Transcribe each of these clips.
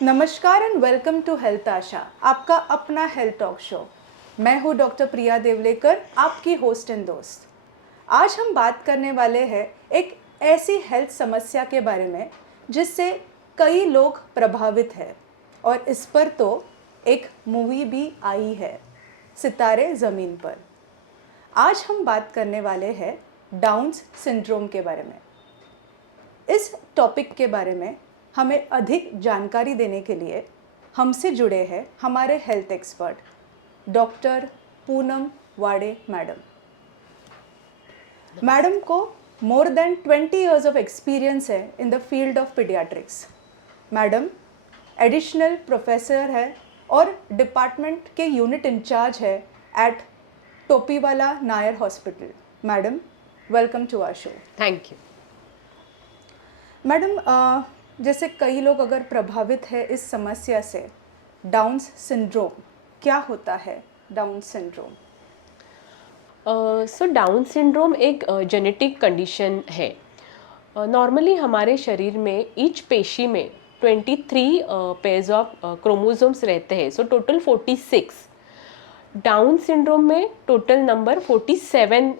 नमस्कार and welcome to health आशा, आपका अपना हेल्थ टॉक शो। मैं हूँ डॉक्टर प्रिया देवलेकर, आपकी होस्ट एंड दोस्त। आज हम बात करने वाले हैं एक ऐसी हेल्थ समस्या के बारे में जिससे कई लोग प्रभावित हैं, और इस पर तो एक मूवी भी आई है, सितारे ज़मीन पर। आज हम बात करने वाले हैं डाउन सिंड्रोम के बारे में। इस टॉपिक के बारे में हमें अधिक जानकारी देने के लिए हमसे जुड़े हैं हमारे health expert doctor Poonam Wade madam. Madam को more than 20 years of experience है in the field of paediatrics. Madam additional professor है और डिपार्टमेंट के यूनिट इंचार्ज है at Topiwala Nair hospital. Madam welcome to our show. Thank you. Madam जैसे कई लोग अगर प्रभावित है इस समस्या से, डाउन सिंड्रोम क्या होता है? Down syndrome so down syndrome एक जेनेटिक कंडीशन है। नॉर्मली हमारे शरीर में ईच पेशी में 23 पेयर्स ऑफ क्रोमोसोम्स रहते हैं, सो टोटल 46। डाउन सिंड्रोम में टोटल नंबर 47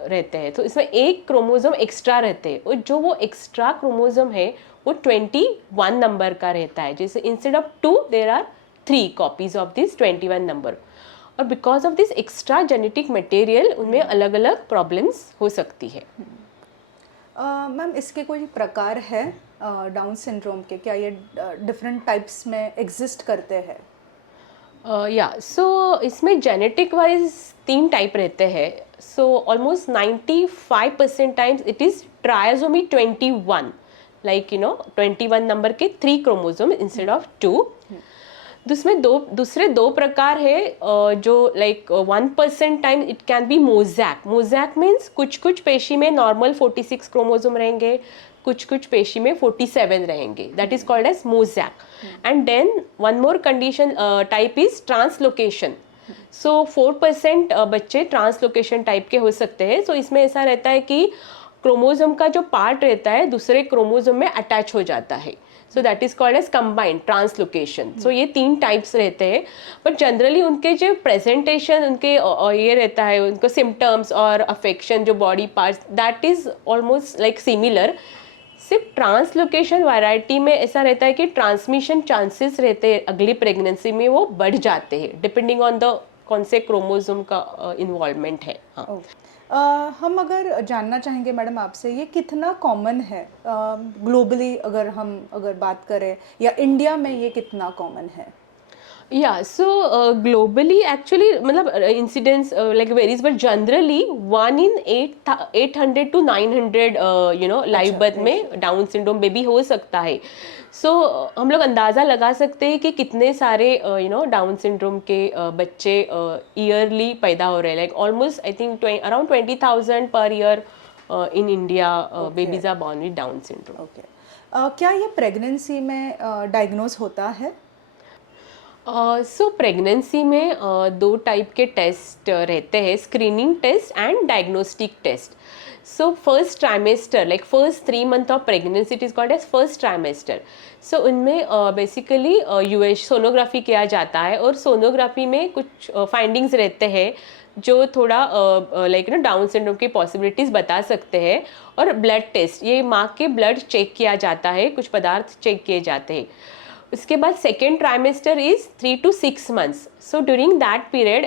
रहते हैं, तो इसमें एक क्रोमोसोम एक्स्ट्रा रहते हैं, और जो वो एक्स्ट्रा क्रोमोसोम है वो 21 नंबर का रहता है। जैसे instead of 2 there are 3 copies of this 21 number, और because of this extra genetic material उनमें अलग अलग प्रॉब्लम्स हो सकती है। मैम इसके कोई प्रकार है डाउन सिंड्रोम के? क्या ये डिफरेंट टाइप्स में एग्जिस्ट करते हैं? सो इसमें जेनेटिक वाइज 3 टाइप रहते हैं। So almost 95% times it is trisomy 21, like 21 number के 3 क्रोमोसोम इंस्टेड ऑफ 2। दूसरे दो प्रकार है जो like 1% time it can be mosaic. Mosaic means कुछ पेशी में नॉर्मल 46 क्रोमोसोम रहेंगे, कुछ पेशी में 47 रहेंगे, that is called as mosaic. And then one more condition type is translocation. So 4% बच्चे ट्रांसलोकेशन टाइप के हो सकते हैं। सो इसमें ऐसा रहता है कि क्रोमोसोम का जो पार्ट रहता है दूसरे क्रोमोसोम में अटैच हो जाता है, so that is called as combined translocation. So ये 3 टाइप्स रहते हैं, बट जनरली उनके जो प्रेजेंटेशन उनके ये रहता है, उनको सिम्टम्स और अफेक्शन जो body parts that is almost like similar. सिर्फ ट्रांसलोकेशन वैरायटी में ऐसा रहता है कि ट्रांसमिशन चांसेस रहते हैं अगली प्रेगनेंसी में वो बढ़ जाते हैं, डिपेंडिंग ऑन द कौन से क्रोमोसोम का इन्वॉल्वमेंट है। हाँ। हम अगर जानना चाहेंगे मैडम आपसे, ये कितना कॉमन है ग्लोबली? अगर बात करें, या इंडिया में ये कितना कॉमन है? सो ग्लोबली एक्चुअली मतलब incidence like varies, but generally 1 in 800 to 900 live birth में डाउन सिंड्रोम बेबी हो सकता है। सो हम लोग अंदाज़ा लगा सकते हैं कि कितने सारे डाउन सिंड्रोम के बच्चे ईयरली पैदा हो रहे हैं। Like almost I think around 20,000 per year in India babies are born with Down syndrome. क्या ये प्रेगनेंसी में डायग्नोज होता है? सो प्रेगनेंसी में 2 टाइप के टेस्ट रहते हैं, screening test and diagnostic test. So first trimester like first 3 month of pregnancy it is called as first trimester. So उनमें बेसिकली यूएस सोनोग्राफी किया जाता है, और सोनोग्राफी में कुछ फाइंडिंग्स रहते हैं जो थोड़ा लाइक डाउन सिंड्रोम की पॉसिबिलिटीज़ बता सकते हैं। और ब्लड टेस्ट, ये माँ के ब्लड चेक किया जाता है, कुछ पदार्थ चेक किए जाते हैं। उसके बाद second trimester is 3 to 6 months। So during that period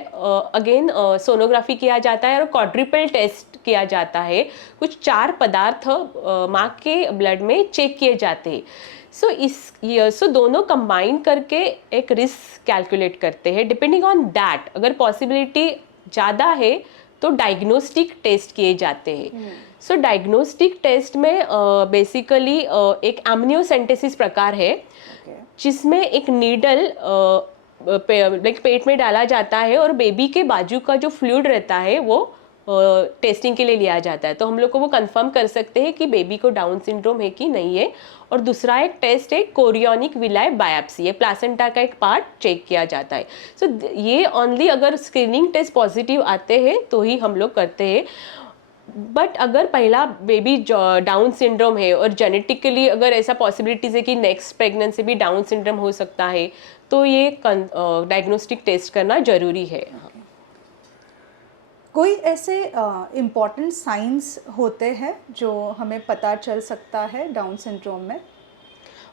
again sonography किया जाता है और क्वाड्रुपल टेस्ट किया जाता है। कुछ 4 पदार्थ माँ के ब्लड में चेक किए जाते हैं। सो दोनों कंबाइन करके एक रिस्क कैलकुलेट करते हैं। डिपेंडिंग ऑन दैट अगर पॉसिबिलिटी ज़्यादा है तो डायग्नोस्टिक टेस्ट किए जाते हैं। सो डायग्नोस्टिक टेस्ट में बेसिकली एक एमनियोसेंटेसिस प्रकार है, जिसमें एक नीडल लाइक पेट में डाला जाता है, और बेबी के बाजू का जो फ्लूइड रहता है वो टेस्टिंग के लिए लिया जाता है। तो हम लोग को वो कंफर्म कर सकते हैं कि बेबी को डाउन सिंड्रोम है कि नहीं है। और दूसरा एक टेस्ट है कोरियोनिक विलाई बायोप्सी, ये प्लासेंटा का एक पार्ट चेक किया जाता है। सो ये ओनली अगर स्क्रीनिंग टेस्ट पॉजिटिव आते हैं तो ही हम लोग करते हैं। बट अगर पहला बेबी डाउन सिंड्रोम है और जेनेटिकली अगर ऐसा पॉसिबिलिटीज है कि नेक्स्ट प्रेगनेंसी भी डाउन सिंड्रोम हो सकता है, तो ये डायग्नोस्टिक टेस्ट करना जरूरी है। कोई ऐसे इम्पॉर्टेंट साइंस होते हैं जो हमें पता चल सकता है डाउन सिंड्रोम में?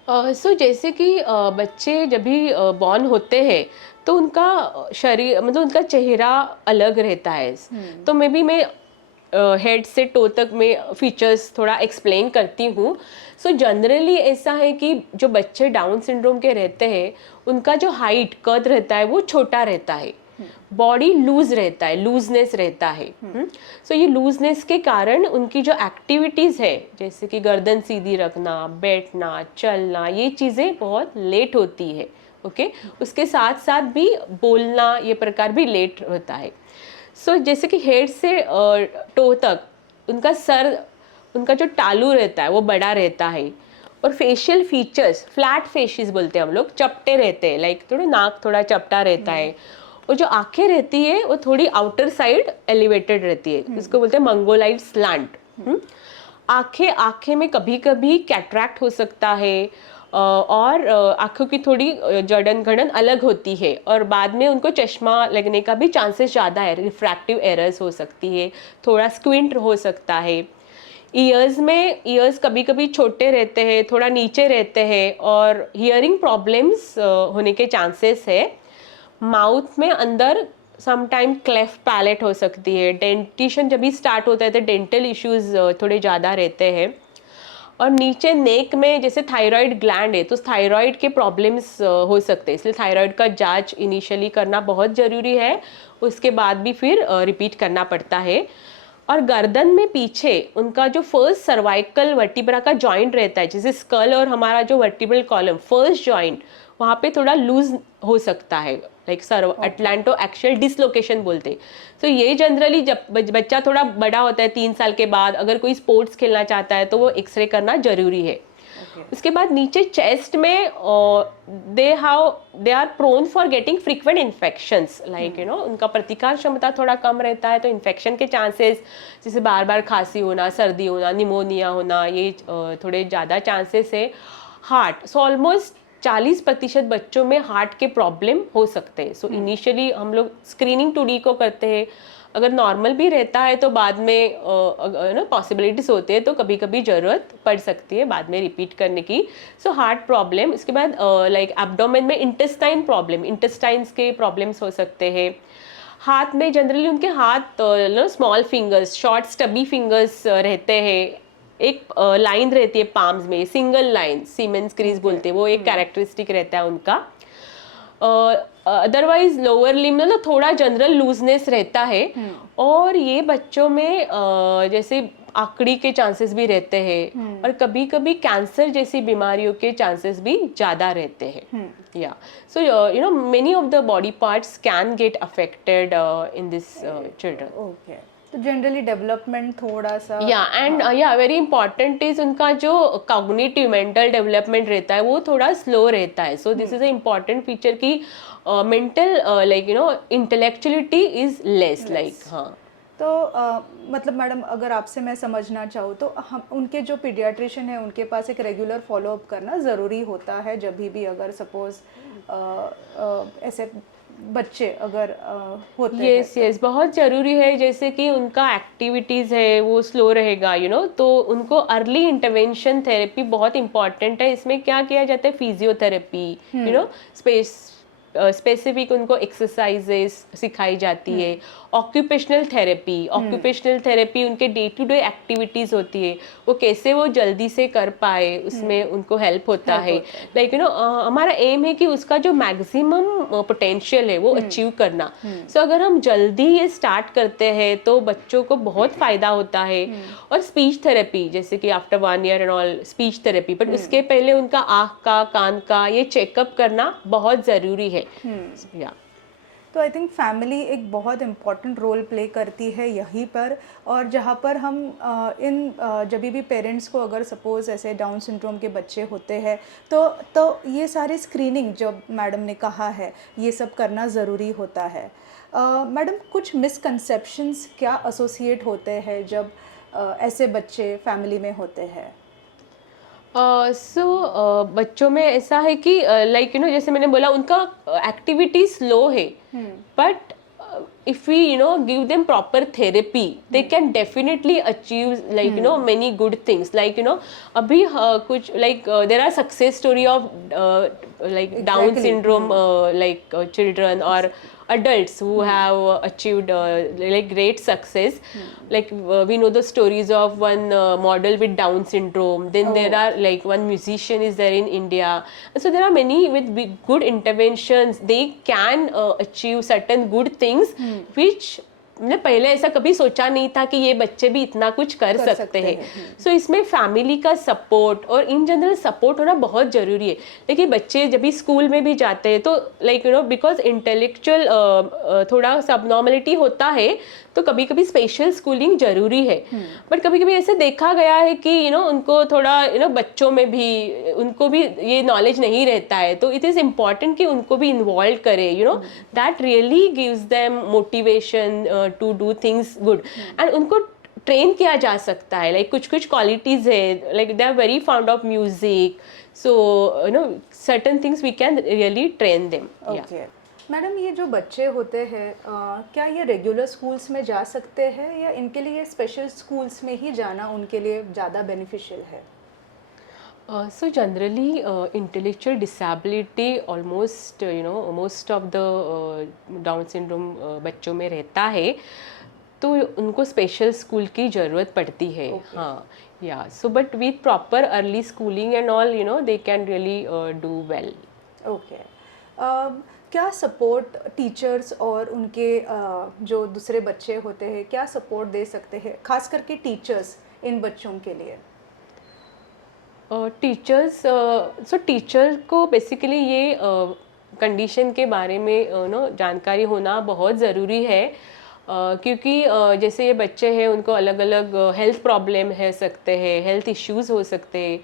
सो जैसे कि बच्चे जब भी बॉर्न होते हैं तो उनका शरीर मतलब उनका चेहरा अलग रहता है। तो मैं हेड से टो तक में फीचर्स थोड़ा एक्सप्लेन करती हूँ। सो जनरली ऐसा है कि जो बच्चे डाउन सिंड्रोम के रहते हैं उनका जो हाइट कद रहता है वो छोटा रहता है, बॉडी लूज रहता है, लूजनेस रहता है। सो ये लूजनेस के कारण उनकी जो एक्टिविटीज़ है जैसे कि गर्दन सीधी रखना, बैठना, चलना, ये चीज़ें बहुत लेट होती है। ओके, उसके साथ साथ भी बोलना ये प्रकार भी लेट होता है। सो जैसे कि हेड से टो तक उनका सर, उनका जो टालू रहता है वो बड़ा रहता है, और फेशियल फीचर्स फ्लैट फेशिस बोलते हैं हम लोग, चपटे रहते हैं, लाइक थोड़ा नाक थोड़ा चपटा रहता है, और जो आंखें रहती है वो थोड़ी आउटर साइड एलिवेटेड रहती है, इसको बोलते हैं मंगोलाइड स्लांट। आंखें में कभी कभी कैटरैक्ट हो सकता है, और आंखों की थोड़ी जड़न घड़न अलग होती है, और बाद में उनको चश्मा लगने का भी चांसेस ज़्यादा है, रिफ्रैक्टिव एरर्स हो सकती है, थोड़ा स्क्विंट हो सकता है। ईयर्स कभी कभी छोटे रहते हैं, थोड़ा नीचे रहते हैं, और हियरिंग प्रॉब्लम्स होने के चांसेस है। माउथ में अंदर समटाइम क्लेफ्ट पैलेट हो सकती है। डेंटिशन जब भी स्टार्ट होता है तो डेंटल इश्यूज थोड़े ज़्यादा रहते हैं। और नीचे नेक में जैसे थायराइड ग्लैंड है तो थायराइड के प्रॉब्लम्स हो सकते हैं, इसलिए थायराइड का जांच इनिशियली करना बहुत ज़रूरी है, उसके बाद भी फिर रिपीट करना पड़ता है। और गर्दन में पीछे उनका जो फर्स्ट सर्वाइकल वर्टिब्रा का जॉइंट रहता है, जैसे स्कल और हमारा जो वर्टिब्रल कॉलम फर्स्ट जॉइंट, वहाँ पे थोड़ा लूज हो सकता है, लाइक अटलांटो एक्शियल डिसलोकेशन बोलते हैं। तो ये जनरली जब बच्चा थोड़ा बड़ा होता है 3 साल के बाद, अगर कोई स्पोर्ट्स खेलना चाहता है तो वो एक्सरे करना जरूरी है। उसके बाद नीचे चेस्ट में they are prone for getting frequent infections, like उनका प्रतिकार क्षमता थोड़ा कम रहता है, तो इन्फेक्शन के चांसेस जैसे बार बार खांसी होना, सर्दी होना, निमोनिया होना, ये थोड़े ज़्यादा चांसेस है। हार्ट, सो ऑलमोस्ट 40% बच्चों में हार्ट के प्रॉब्लम हो सकते हैं। सो इनिशियली हम लोग स्क्रीनिंग 2D को करते हैं, अगर नॉर्मल भी रहता है तो बाद में पॉसिबिलिटीज होती है तो कभी कभी ज़रूरत पड़ सकती है बाद में रिपीट करने की। सो हार्ट प्रॉब्लम, इसके बाद लाइक एब्डोमेन में इंटेस्टाइन प्रॉब्लम, इंटेस्टाइन्स के प्रॉब्लम्स हो सकते हैं। हाथ में जनरली उनके हाथ स्मॉल फिंगर्स, शॉर्ट स्टबी फिंगर्स रहते हैं, एक लाइन रहती है पाम्स में, सिंगल लाइन, सीमेंस क्रीज बोलते हैं, वो एक कैरेक्टरिस्टिक रहता है उनका। अदरवाइज लोअर लिम्ब में थोड़ा जनरल लूजनेस रहता है। और ये बच्चों में जैसे आकड़ी के चांसेस भी रहते हैं, और कभी कभी कैंसर जैसी बीमारियों के चांसेस भी ज़्यादा रहते हैं। या so many of the body parts can get affected in this children. Okay, तो जनरली डेवलपमेंट थोड़ा सा एंड वेरी इंपॉर्टेंट इज उनका जो कॉग्निटिव मेंटल डेवलपमेंट रहता है वो थोड़ा स्लो रहता है। So this is a important feature की mental like intellectuality is less, like हाँ। तो मतलब मैडम अगर आपसे मैं समझना चाहूँ तो हम उनके जो पीडियाट्रिशियन है उनके पास एक रेगुलर फॉलोअप करना ज़रूरी होता है जब भी अगर सपोज ऐसे बच्चे अगर होते हैं। यस, बहुत ज़रूरी है। जैसे कि उनका एक्टिविटीज़ है वो स्लो रहेगा तो उनको अर्ली इंटरवेंशन थेरेपी बहुत इंपॉर्टेंट है। इसमें क्या किया जाता है, फिजियोथेरेपी, स्पेसिफिक उनको एक्सरसाइजेस सिखाई जाती है। ऑक्यूपेशनल थेरेपी उनके डे टू डे एक्टिविटीज़ होती है, वो कैसे वो जल्दी से कर पाए उसमें उनको हेल्प होता है। लाइक हमारा एम है कि उसका जो मैक्सिमम पोटेंशियल है वो अचीव करना। सो अगर हम जल्दी ये स्टार्ट करते हैं तो बच्चों को बहुत फ़ायदा होता है। और स्पीच थेरेपी, जैसे कि after 1 year and all speech therapy, but उसके पहले उनका आँख का, कान का ये चेकअप करना बहुत ज़रूरी है। या तो आई थिंक फैमिली एक बहुत इम्पॉर्टेंट रोल प्ले करती है यहीं पर, और जहाँ पर हम जब भी पेरेंट्स को अगर सपोज़ ऐसे डाउन सिंड्रोम के बच्चे होते हैं तो ये सारी स्क्रीनिंग जो मैडम ने कहा है ये सब करना ज़रूरी होता है। मैडम कुछ मिसकंसेप्शंस क्या एसोसिएट होते हैं जब ऐसे बच्चे फैमिली में होते हैं? बच्चों में ऐसा है कि लाइक जैसे मैंने बोला उनका एक्टिविटी स्लो है, but if we give them proper therapy, they can definitely achieve like many good things, like abhi kuch like there are success story of like Down Exactly. syndrome children or adults who have achieved like great success. Like we know the stories of one model with Down syndrome, then there Oh. are like one musician is there in India. So there are many with good interventions, they can achieve certain good things which मैंने पहले ऐसा कभी सोचा नहीं था कि ये बच्चे भी इतना कुछ कर सकते हैं. सो इसमें फैमिली का सपोर्ट और इन जनरल सपोर्ट होना बहुत ज़रूरी है. लेकिन बच्चे जब भी स्कूल में भी जाते हैं तो लाइक बिकॉज इंटेलेक्चुअल थोड़ा सा अबनॉर्मलिटी होता है, तो कभी कभी स्पेशल स्कूलिंग जरूरी है. बट कभी कभी ऐसे देखा गया है कि उनको थोड़ा बच्चों में भी उनको भी ये नॉलेज नहीं रहता है, तो इट इज़ इम्पॉर्टेंट कि उनको भी इन्वॉल्व करें. That really gives them motivation to do things good. And उनको ट्रेन किया जा सकता है. लाइक कुछ कुछ क्वालिटीज़ है, like they are very fond of music, so certain things we can really train them. Okay madam, ये जो बच्चे होते हैं क्या ये रेगुलर स्कूल्स में जा सकते हैं या इनके लिए स्पेशल स्कूल्स में ही जाना उनके लिए ज़्यादा बेनिफिशियल है? So generally intellectual disability almost most of the Down syndrome बच्चों में रहता है, तो उनको स्पेशल स्कूल की ज़रूरत पड़ती है. हाँ, या so but with proper early schooling and all they can really do well. Okay, क्या सपोर्ट टीचर्स और उनके जो दूसरे बच्चे होते हैं क्या सपोर्ट दे सकते हैं, खास करके टीचर्स इन बच्चों के लिए? टीचर्स टीचर को बेसिकली ये कंडीशन के बारे में जानकारी होना बहुत ज़रूरी है. क्योंकि जैसे ये बच्चे हैं उनको अलग अलग हेल्थ प्रॉब्लम है सकते हैं, हेल्थ इश्यूज़ हो सकते हैं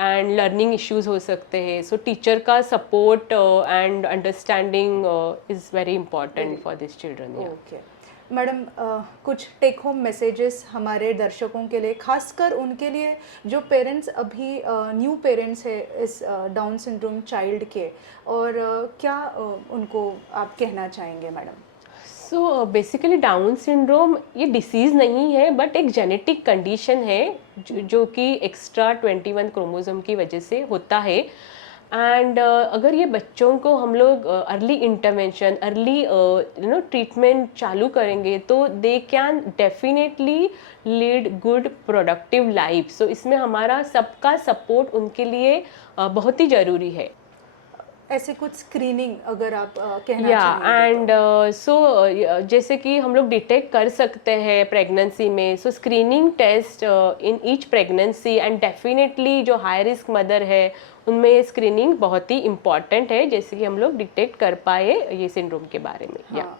एंड लर्निंग इश्यूज़ हो सकते हैं. सो टीचर का support and understanding is very important for this children. Okay madam, कुछ टेक होम मैसेजेस हमारे दर्शकों के लिए, खासकर उनके लिए जो पेरेंट्स अभी न्यू पेरेंट्स है इस डाउन सिंड्रोम चाइल्ड के, और क्या उनको आप कहना चाहेंगे madam? So basically down syndrome ये डिसीज़ नहीं है, बट एक जेनेटिक कंडीशन है जो कि एक्स्ट्रा 21 क्रोमोसोम की वजह से होता है. एंड अगर ये बच्चों को हम लोग अर्ली इंटरवेंशन, अर्ली ट्रीटमेंट चालू करेंगे तो they can definitely lead good productive life. So इसमें हमारा सबका सपोर्ट उनके लिए बहुत ही ज़रूरी है. ऐसे कुछ स्क्रीनिंग अगर आप कहना चाहेंगे एंड सो जैसे कि हम लोग डिटेक्ट कर सकते हैं प्रेगनेंसी में. So screening test in each pregnancy and definitely जो हाई रिस्क मदर है उनमें ये स्क्रीनिंग बहुत ही इम्पॉर्टेंट है, जैसे कि हम लोग डिटेक्ट कर पाए ये सिंड्रोम के बारे में. हाँ.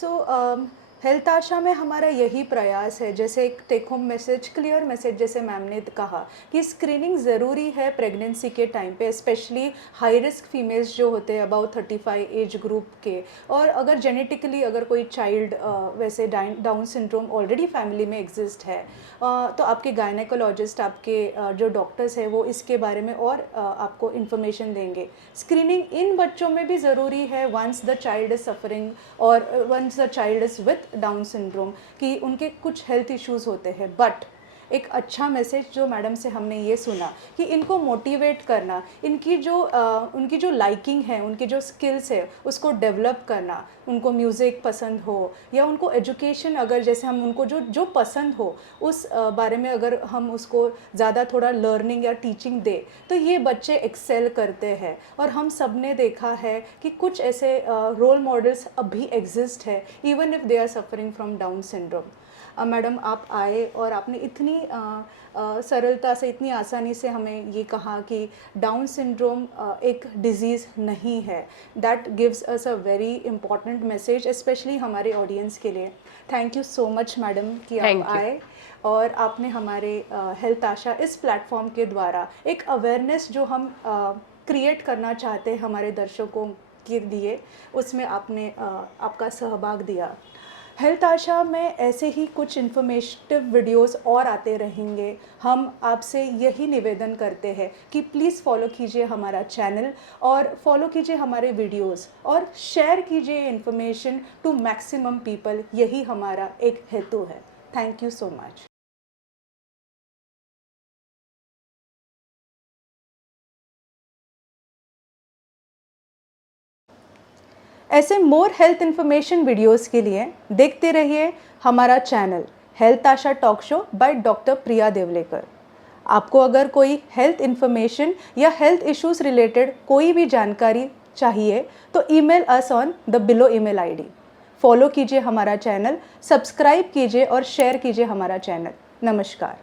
सो हेल्थ आशा में हमारा यही प्रयास है, जैसे एक take home message, clear message जैसे मैम ने कहा कि स्क्रीनिंग ज़रूरी है प्रेगनेंसी के टाइम पे, स्पेशली हाई रिस्क फीमेल्स जो होते हैं अबाउट 35 एज ग्रुप के. और अगर जेनेटिकली अगर कोई चाइल्ड वैसे डाउन सिंड्रोम ऑलरेडी फैमिली में एग्जिस्ट है तो आपके गायनेकोलॉजिस्ट, आपके जो डॉक्टर्स हैं वो इसके बारे में और आपको इन्फॉर्मेशन देंगे. स्क्रीनिंग इन बच्चों में भी ज़रूरी है once the child is suffering और once the child is with Down syndrome, कि उनके कुछ हेल्थ इश्यूज़ होते हैं. बट एक अच्छा मैसेज जो मैडम से हमने ये सुना कि इनको मोटिवेट करना, उनकी जो लाइकिंग है, उनकी जो स्किल्स है उसको डेवलप करना, उनको म्यूज़िक पसंद हो या उनको एजुकेशन, अगर जैसे हम उनको जो पसंद हो उस बारे में अगर हम उसको ज़्यादा थोड़ा लर्निंग या टीचिंग दे तो ये बच्चे एक्सेल करते हैं. और हम सब ने देखा है कि कुछ ऐसे रोल मॉडल्स अभी एग्जिस्ट है even if they are suffering from Down syndrome. Madam आप आए और आपने इतनी सरलता से, इतनी आसानी से हमें ये कहा कि डाउन सिंड्रोम एक डिज़ीज़ नहीं है. That gives us a very important message specially हमारे ऑडियंस के लिए. Thank you so much madam कि आप आए और आपने हमारे हेल्थ आशा इस प्लेटफॉर्म के द्वारा एक अवेयरनेस जो हम क्रिएट करना चाहते हैं हमारे दर्शकों के लिए उसमें आपने आपका सहभाग दिया। हेल्थ आशा में ऐसे ही कुछ इन्फॉर्मेटिव वीडियोस और आते रहेंगे। हम आपसे यही निवेदन करते हैं कि प्लीज़ फॉलो कीजिए हमारा चैनल और फॉलो कीजिए हमारे वीडियोस और शेयर कीजिए इन्फॉर्मेशन टू मैक्सिमम पीपल। यही हमारा एक हेतु है। Thank you so much. ऐसे मोर हेल्थ इन्फॉर्मेशन वीडियोस के लिए देखते रहिए हमारा channel health Asha talk show by doctor Priya Devlekar. आपको अगर कोई हेल्थ इन्फॉर्मेशन या हेल्थ इश्यूज रिलेटेड कोई भी जानकारी चाहिए तो email us on the below email ID. Follow कीजिए हमारा चैनल, सब्सक्राइब कीजिए और शेयर कीजिए हमारा चैनल। नमस्कार।